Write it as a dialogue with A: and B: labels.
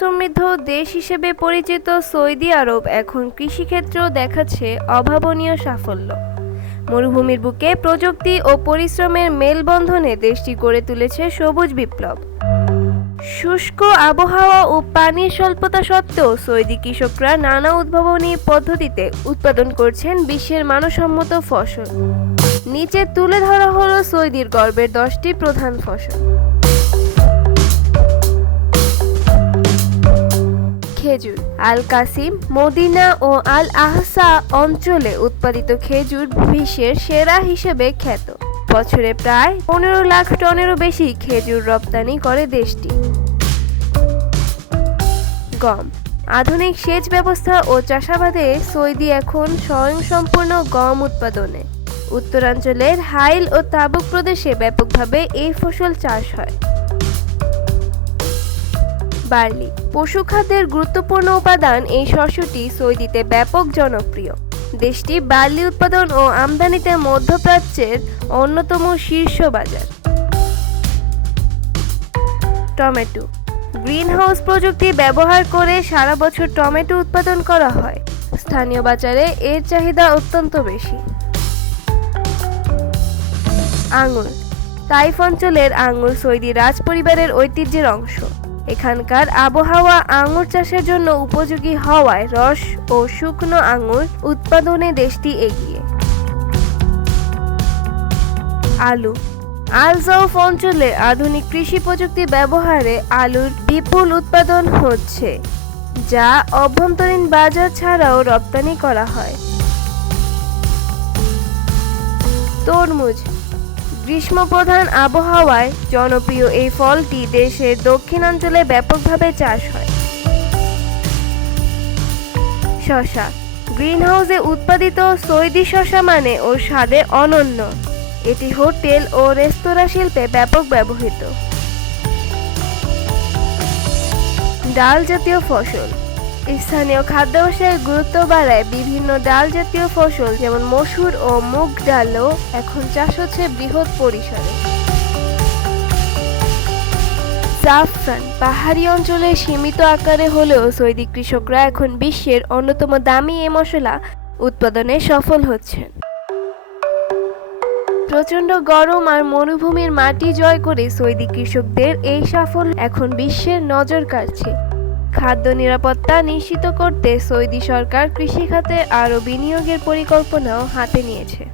A: সমৃদ্ধ দেশ হিসেবে পরিচিত সৌদি আরব এখন কৃষিক্ষেত্রেও দেখাচ্ছে অভাবনীয় সাফল্য। মরুভূমির বুকে প্রযুক্তি ও পরিশ্রমের মেলবন্ধনে দেশটি গড়ে তুলেছে সবুজ বিপ্লব। শুষ্ক আবহাওয়া ও পানির স্বল্পতা সত্ত্বেও সৌদি কৃষকরা নানা উদ্ভাবনী পদ্ধতিতে উৎপাদন করছেন বিশ্বের মানসম্মত ফসল। নিচে তুলে ধরা হলো সৌদির গর্বের দশটি প্রধান ফসল। খেজুর। আল কাসিম মদিনা ও আল আহসা অঞ্চলে উৎপাদিত খেজুর বিশ্বের সেরা হিসেবে খ্যাত। বছরে প্রায় পনেরো লাখ টনেরও বেশি খেজুর রপ্তানি করে দেশটি। গম। আধুনিক সেচ ব্যবস্থা ও চাষাবাদে সৌদি এখন স্বয়ংসম্পূর্ণ গম উৎপাদনে। উত্তরাঞ্চলের হাইল ও তাবুক প্রদেশে ব্যাপকভাবে এই ফসল চাষ হয়। বার্লি পশু খাদ্যের গুরুত্বপূর্ণ উপাদান এই শস্যটি সৌদিতে ব্যাপক জনপ্রিয়। দেশটি বার্লি উৎপাদন ও আমদানিতে মধ্যপ্রাচ্যের অন্যতম শীর্ষ বাজার। টমেটো। গ্রিনহাউস প্রযুক্তি ব্যবহার করে সারা বছর টমেটো উৎপাদন করা হয়। স্থানীয় বাজারে এর চাহিদা অত্যন্ত বেশি। আঙুর। তাইফ অঞ্চলের আঙুর সৌদি রাজ পরিবারের ঐতিহ্যের অংশ। এখানকার আবহাওয়া আঙুর চাষের জন্য উপযোগী হওয়ায় রস ও শুকনো আঙুর উৎপাদনে দেশটি এগিয়ে। আলু। আলজাউফ অঞ্চলে আধুনিক কৃষি প্রযুক্তি ব্যবহারে আলুর বিপুল উৎপাদন হচ্ছে, যা অভ্যন্তরীণ বাজার ছাড়াও রপ্তানি করা হয়। তরমুজ। গ্রীষ্মপ্রধান আবহাওয়ায় জনপ্রিয় এই ফলটি দেশের দক্ষিণাঞ্চলে ব্যাপকভাবে চাষ হয়। শশা, গ্রিনহাউসে উৎপাদিত সৈদি শশা মানে ও স্বাদে অনন্য। এটি হোটেল ও রেস্তোরাঁ শিল্পে ব্যাপক ব্যবহৃত। ডাল জাতীয় ফসল স্থানীয় খাদ্য ব্যবসায়ের গুরুত্ব বাড়ায় বিভিন্ন ডাল জাতীয় ফসল, যেমন মসুর ও মুগ ডালও এখন চাষ হচ্ছে বৃহৎ পরিসরে। জাফরান পাহাড়ি অঞ্চলে সীমিত আকারে হলেও সৌদি কৃষকরা এখন বিশ্বের অন্যতম দামি এ মশলা উৎপাদনে সফল হচ্ছেন। প্রচণ্ড গরম আর মরুভূমির মাটি জয় করে সৌদি কৃষকদের এই সাফল্য এখন বিশ্বের নজর কাড়ছে। খাদ্য নিরাপত্তা নিশ্চিত করতে সৌদি সরকার কৃষিখাতে আরও বিনিয়োগের পরিকল্পনাও হাতে নিয়েছে।